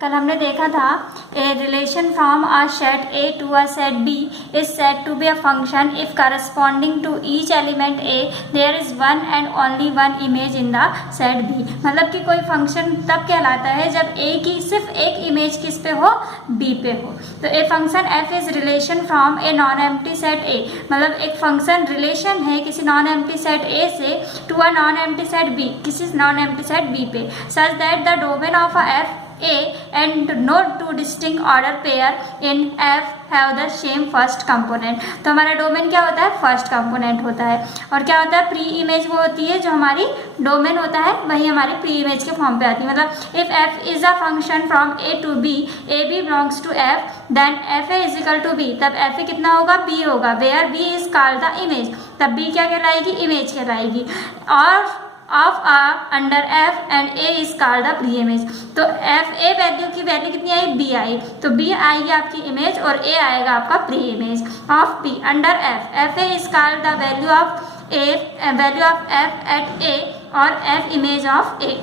कल हमने देखा था a relation from a set A to a set B is said to be a function if corresponding to each element a there is one and only one image in the set B. मतलब कि कोई function तब कहलाता है जब ए की सिर्फ एक इमेज किस पे हो, बी पे हो। तो ए function F is relation from a non empty set ए, मतलब एक फंक्शन रिलेशन है किसी नॉन एम्प्टी सेट ए से to a non empty set B, किसी नॉन एम्प्टी सेट बी पे, such that the domain of a F A and no two distinct order pair in F have the same first component। तो हमारा domain क्या होता है, first component होता है। और क्या होता है, प्री इमेज वो होती है जो हमारी डोमेन होता है वही हमारी प्री इमेज के फॉर्म पे आती है। मतलब if F is a function from A to B, A B belongs to F, then F A is equal to B, तब F A कितना होगा, B होगा, where B is called the image, तब B क्या कहलाएगी, image कहलाएगी। और of a under F and A is called the pre image. तो एफ ए वैल्यू की वैल्यू कितनी आई, बी आई, तो बी आएगी आपकी इमेज और ए आएगा आपका pre image of b under f. F A is called the value of a, value of f at a और एफ इमेज ऑफ ए।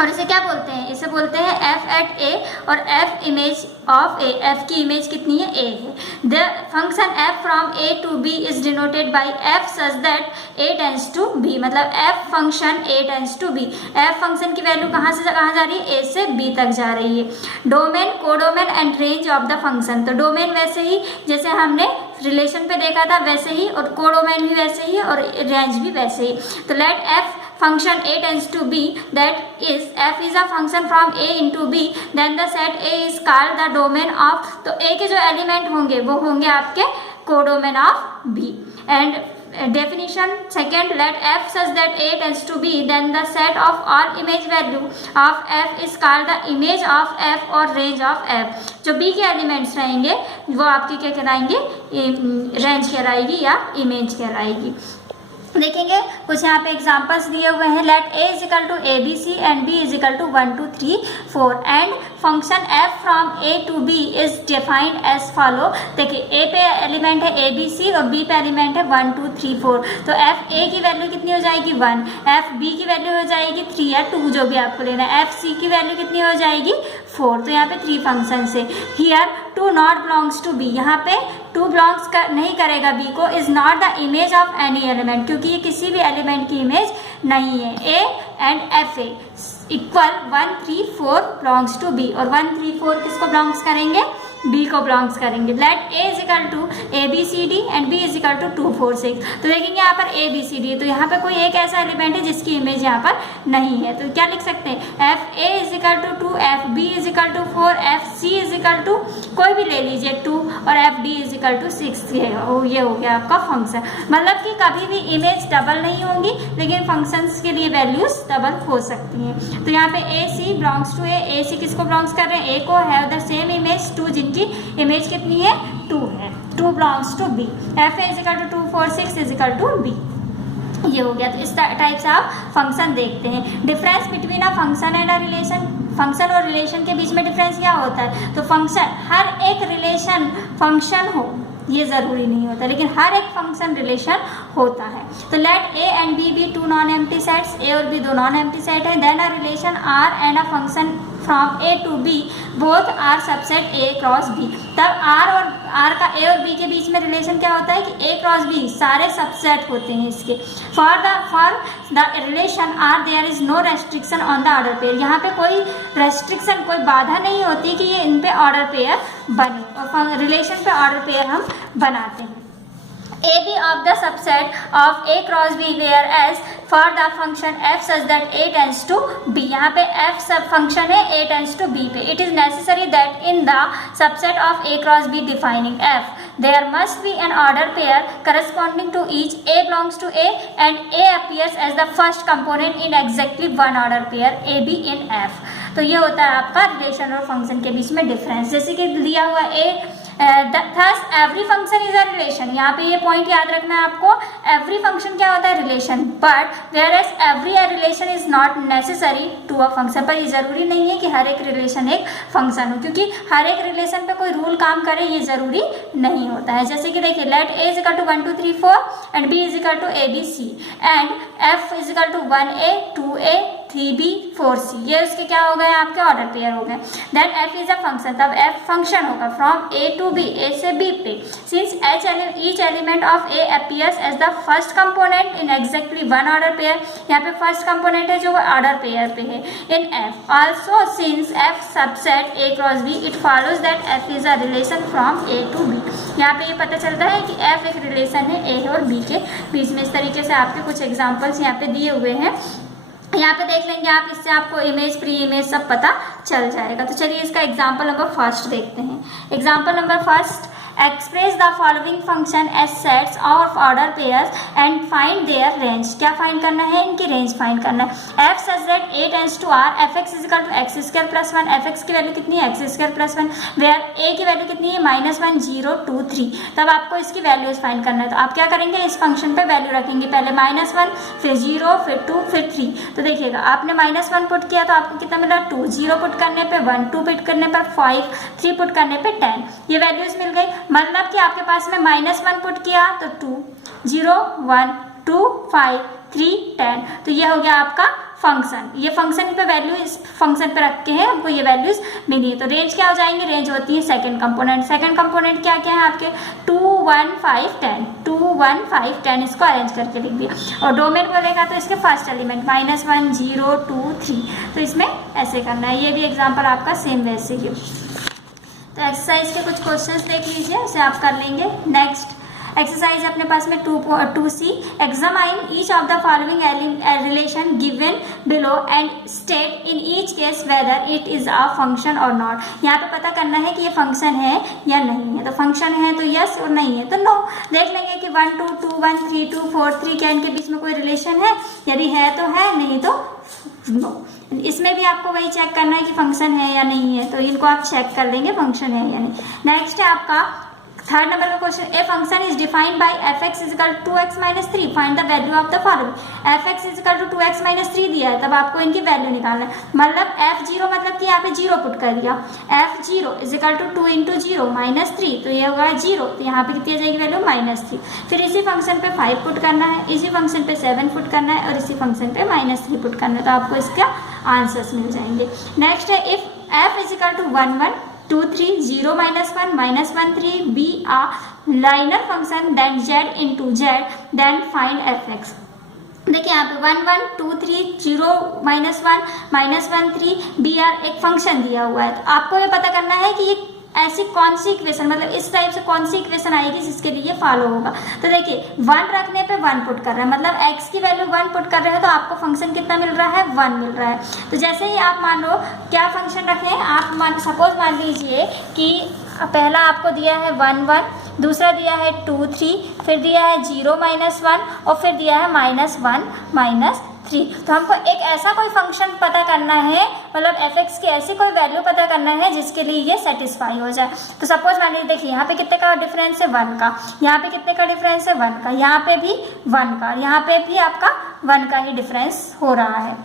और इसे क्या बोलते हैं, इसे बोलते हैं एफ एट ए और f image of a. F की इमेज कितनी है, ए है। The function F from A to B is denoted by f such that A tends to B, मतलब f function a tends to B. F function की value कहाँ से कहाँ जा रही है, ए से बी तक जा रही है। Domain, codomain and range of the function, तो डोमेन वैसे ही जैसे हमने रिलेशन पे देखा था वैसे ही, और कोडोमेन भी वैसे ही और रेंज भी वैसे ही। तो let F function a tends to b, that is f is a function from a into b, then the set a is called the domain of, तो a के जो एलिमेंट होंगे वो होंगे आपके codomain of b। And definition second, let f such that a tends to b, then the set of all image value of f is called the image of f और range of f। जो b के elements रहेंगे वो आपके क्या कहलाएंगे, range कहलाएगी या इमेज कहलाएगी। देखेंगे कुछ यहाँ पे एग्जांपल्स दिए हुए हैं। Let A is equal to A B C and B is equal to 1 2 3 4 and function F from A to B is defined as follow. देखिए ए पे एलिमेंट है ए बी सी और बी पे एलिमेंट है 1 2 3 4, तो एफ ए की वैल्यू कितनी हो जाएगी 1, एफ बी की वैल्यू हो जाएगी 3 या 2 जो भी आपको लेना है, एफ सी की वैल्यू कितनी हो जाएगी 4। तो यहाँ पे 3 फंक्शन है। Here 2 not belongs to B, यहाँ पे 2 बिलोंग्स नहीं करेगा बी को, is not the image of any element, क्योंकि ये किसी भी एलिमेंट की इमेज नहीं है। A and F A equal 1 3 4 belongs to B, और 1 3 4 किसको बिलोंग्स करेंगे, बी को बिलोंग्स करेंगे। Let A is equal to A B C D and B is equal to 2 4 6। तो देखेंगे यहाँ पर ए बी सी डी, तो यहाँ पर कोई एक ऐसा एलिमेंट है जिसकी इमेज यहाँ पर नहीं है, तो क्या लिख सकते हैं, F A is equal to 2, F B is equal to 4, F C is equal to कोई भी ले लीजिए 2 और F D is equal to 6। ये हो गया आपका फंक्शन। मतलब कि कभी भी इमेज डबल नहीं होंगी लेकिन फंक्शंस के लिए वैल्यूज डबल हो सकती हैं। तो यहाँ पे ए सी बिलोंग्स टू ए सी किसको बिलोंग्स कर रहे हैं, ए को, हैव द सेम इमेज 2 जिनकी इमेज कितनी है 2 है, 2 belongs to B, F A is equal to 2 4 6 is equal to B. ये हो गया। तो इस टाइप से आप फंक्शन देखते हैं। Difference between a function and a relation, function और रिलेशन के बीच में डिफरेंस क्या होता है, तो फंक्शन, हर एक रिलेशन फंक्शन हो ये ज़रूरी नहीं होता, लेकिन हर एक फंक्शन रिलेशन होता है। तो let A and B be 2 non empty sets, A और बी 2 नॉन एम्प्टी सेट है, then a relation R and a function from A to B both are subset A cross B. तब R का A और B के बीच में relation क्या होता है कि ए क्रॉस बी सारे सबसेट होते हैं इसके। For the relation R there is no restriction on the order pair, यहाँ पे कोई रेस्ट्रिक्शन, कोई बाधा नहीं होती कि ये इन पे ऑर्डर पेयर बने, और रिलेशन पे ऑर्डर पेयर हम बनाते हैं। A B of the subset of A cross B where as for the function F such that A tends to B, यहाँ पे एफ सब फंक्शन है ए टेंस टू बी पे, it is necessary that in the subset of A cross B defining F there must be an order pair corresponding to each, a belongs to a and a appears as the first component in exactly one order pair a b in f। तो ये होता है आपका relation और function के बीच में difference. जैसे कि दिया हुआ thus every function is a relation, यहाँ पे ये पॉइंट याद रखना है आपको, every function क्या होता है, relation, but whereas every relation is not necessary to a function, पर ये जरूरी नहीं है कि हर एक रिलेशन एक फंक्शन हो, क्योंकि हर एक रिलेशन पे कोई रूल काम करे ये जरूरी नहीं होता है। जैसे कि देखिए let A is equal to 1 2 3 4 and B is equal to A B C and F is equal to 1 a 2 a 3b 4c, ये उसके क्या हो गए आपके ऑर्डर पेयर हो गए। Then f is a function, तब f फंक्शन होगा from a to b, a से b पे, since each element of a appears as the first component in exactly one order pair, यहाँ पे फर्स्ट कंपोनेंट है जो वो ऑर्डर पेयर पे है इन f। Also since f subset a cross b, it follows that f is a relation from a to b। यहाँ पे ये पता चलता है कि f एक रिलेशन है a और b के बीच में। इस तरीके से आपके कुछ एग्जाम्पल्स यहाँ पे दिए हुए हैं, यहाँ पे देख लेंगे आप, इससे आपको इमेज प्री इमेज सब पता चल जाएगा। तो चलिए इसका एग्जाम्पल नंबर फर्स्ट देखते हैं। Example number first, express the following function as sets of order pairs and find their range. क्या फाइंड करना है? इनकी रेंज फाइंड करना है। F such that A tends to R, F x is equal to x square plus 1, F x की value कितनी है? X square plus 1, where A की वैल्यू कितनी है? -1 0 2 3। तब आपको इसकी वैल्यूज फाइंड करना है। तो आप क्या करेंगे? इस फंक्शन पे वैल्यू रखेंगे, पहले -1 फिर 0 फिर 2 फिर 3। तो देखिएगा आपने -1 पुट किया तो आपको कितना मिला? 2, 0 पुट करने पे 1, 2 पुट करने पर 5, 3 पुट करने पे 10। ये वैल्यूज मिल गई। मतलब कि आपके पास में -1 पुट किया तो 2, 0 1 2 5 3 10। तो ये हो गया आपका फंक्शन। ये फंक्शन पे वैल्यू इस फंक्शन पे रख के है, हमको ये वैल्यूज मिली है। तो रेंज क्या हो जाएंगे? रेंज होती है सेकंड कंपोनेंट। सेकंड कंपोनेंट क्या क्या है आपके? 2 1 5 10, 2 1 5 10, इसको अरेंज करके लिख दिया। और डोमेन बोलेगा तो इसके फर्स्ट एलिमेंट -1 0 2 3। तो इसमें ऐसे करना है। ये भी एग्जाम्पल आपका सेम वैसे ही। तो एक्सरसाइज के कुछ क्वेश्चंस देख लीजिए, उसे आप कर लेंगे। नेक्स्ट एक्सरसाइज अपने पास में 2c, examine each of the following relation given below and state in each case whether it is a function और नॉट। यहाँ पे पता करना है कि ये फंक्शन है या नहीं है। तो फंक्शन है तो यस और नहीं है तो नो। देख लेंगे कि 1 2 2 1 3 2 4 3 क्या इनके बीच में कोई रिलेशन है? यदि है तो है, नहीं तो नो। इसमें भी आपको वही चेक करना है कि फंक्शन है या नहीं है। तो इनको आप चेक कर लेंगे फंक्शन है या नहीं। नेक्स्ट है आपका थर्ड नंबर का question, A function is defined by F x is equal 2x - 3, find the value of the following. F x is equal to 2x - 3 दिया है, तब आपको इनकी वैल्यू निकालना है। मतलब f0 मतलब कि यहाँ पे 0 पुट कर दिया, f0 इजिकल टू 2 × 0 -3, तो ये होगा 0। तो यहाँ पे कितनी आ जाएगी वैल्यू? -3। फिर इसी फंक्शन पे 5 पुट करना है, इसी फंक्शन पे 7 पुट करना है और इसी फंक्शन पे -3 पुट करना है। तो आपको इसका आंसर्स मिल जाएंगे। नेक्स्ट है, if f is equal to 1 1 2 3 0 -1 -1 3 be a linear function then z into z, then find fx। देखिए यहाँ पे 1 1 2 3 0 -1 -1 3 बी आर एक फंक्शन दिया हुआ है। तो आपको ये पता करना है कि ये ऐसी कौन सी इक्वेशन, मतलब इस टाइप से कौन सी इक्वेशन आएगी जिसके लिए ये फॉलो होगा। तो देखिए 1 रखने पे 1 पुट कर रहा है, मतलब x की वैल्यू 1 पुट कर रहे हो तो आपको फंक्शन कितना मिल रहा है? 1 मिल रहा है। तो जैसे ही आप मान लो क्या फंक्शन रखें, आप सपोज मान लीजिए कि पहला आपको दिया है 1 1, दूसरा दिया है 2 3, फिर दिया है 0 -1 और फिर दिया है -1 -3। तो हमको एक ऐसा कोई फंक्शन पता करना है, मतलब f(x) की ऐसी कोई वैल्यू पता करना है जिसके लिए ये सेटिस्फाई हो जाए। तो सपोज मान लीजिए, देखिए यहाँ पे कितने का डिफरेंस है? 1 का। यहाँ पे कितने का डिफरेंस है? 1 का। यहाँ पे भी 1 का, यहाँ पे भी आपका 1 का ही डिफरेंस हो रहा है।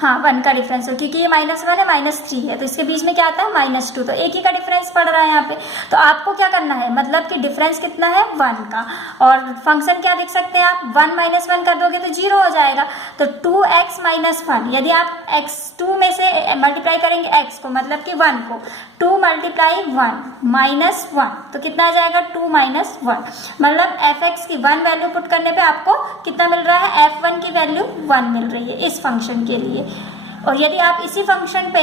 हाँ 1 का डिफरेंस हो, क्योंकि ये -1 है -3 है, तो इसके बीच में क्या आता है? -2। तो एक ही का डिफरेंस पड़ रहा है यहाँ पे। तो आपको क्या करना है, मतलब कि डिफरेंस कितना है? 1 का। और फंक्शन क्या देख सकते हैं आप? 1 - 1 कर दोगे तो 0 हो जाएगा। तो 2x - 1, यदि आप x2 में से मल्टीप्लाई करेंगे x को, मतलब कि 1 को, 2 × 1 -1, तो कितना आ जाएगा? 2 - 1। मतलब f(x) की 1 वैल्यू पुट करने पे आपको कितना मिल रहा है? f1 की वैल्यू 1 मिल रही है इस फंक्शन के लिए। और यदि आप इसी फंक्शन पे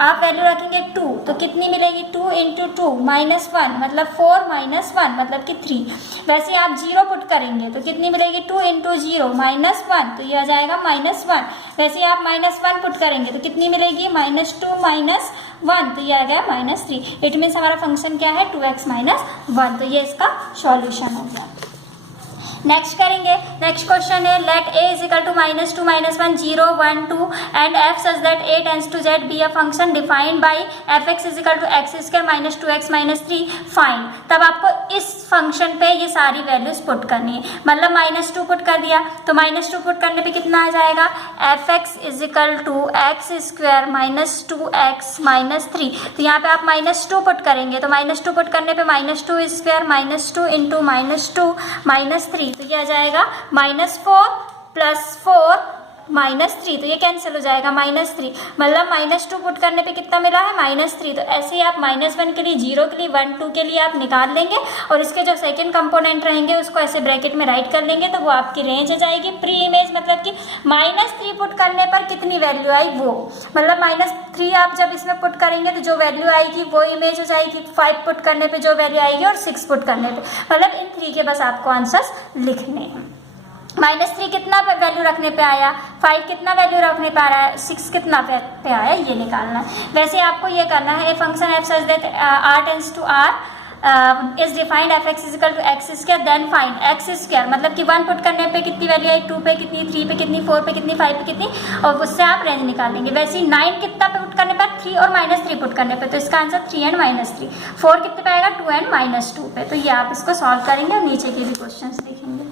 आप वैल्यू रखेंगे 2, तो कितनी मिलेगी? 2 × 2 -1 मतलब 4 - 1 मतलब कि 3। वैसे आप 0 पुट करेंगे तो कितनी मिलेगी? 2 × 0 -1, तो ये आ जाएगा -1। वैसे आप -1 पुट करेंगे तो कितनी मिलेगी? -2 -1, तो ये आ गया -3। इट मीन्स हमारा फंक्शन क्या है? 2x - 1। तो ये इसका सॉल्यूशन हो गया। नेक्स्ट करेंगे, नेक्स्ट क्वेश्चन है, let a is equal to -2 -1 0 1 2 and f such that a tends to z be a function defined by f(x) is equal to x² -2x -3 find. तब आपको इस फंक्शन पे ये सारी वैल्यूज पुट करनी है। मतलब -2 पुट कर दिया तो -2 पुट करने पे कितना आ जाएगा? f(x) is equal to x² -2x -3। तो यहाँ पे आप -2 पुट करेंगे तो -2 पुट करने पे -2² -2 × -2 -3, तो ये आ जाएगा -4 + 4 -3, तो ये कैंसिल हो जाएगा -3, मतलब -2 पुट करने पे कितना मिला है -3। तो ऐसे ही आप -1 के लिए, 0 के लिए, 1 2 के लिए आप निकाल लेंगे और इसके जो सेकंड कंपोनेंट रहेंगे उसको ऐसे ब्रैकेट में राइट कर लेंगे, तो वो आपकी रेंज आ जाएगी। प्री इमेज मतलब कि -3 पुट करने पर कितनी वैल्यू आई वो, मतलब -3 आप जब इसमें पुट करेंगे तो जो वैल्यू आएगी वो इमेज हो जाएगी, 5 पुट करने पे जो वैल्यू आएगी और 6 पुट करने पे, मतलब इन 3 के बस आपको आंसर्स लिखने हैं। -3 कितना वैल्यू रखने पे आया, 5 कितना वैल्यू रखने पे आ रहा है, 6 कितना पे आया, ये निकालना है। वैसे आपको ये करना है, A function F such that r tends to r is defined F x is equal to x square then find x square, मतलब कि 1 पुट करने पे कितनी वैल्यू आई, 2 पे कितनी, 3 पे कितनी, 4 पे कितनी, 5 पे कितनी, और उससे आप रेंज निकालेंगे। वैसे ही 9 कितना पे पुट करने पर, 3 और -3 पुट करने पे, तो इसका आंसर 3 एंड -3। 4 कितने पे आएगा, 2 एंड -2 पे। तो ये आप इसको सॉल्व करेंगे और नीचे के भी क्वेश्चन देखेंगे।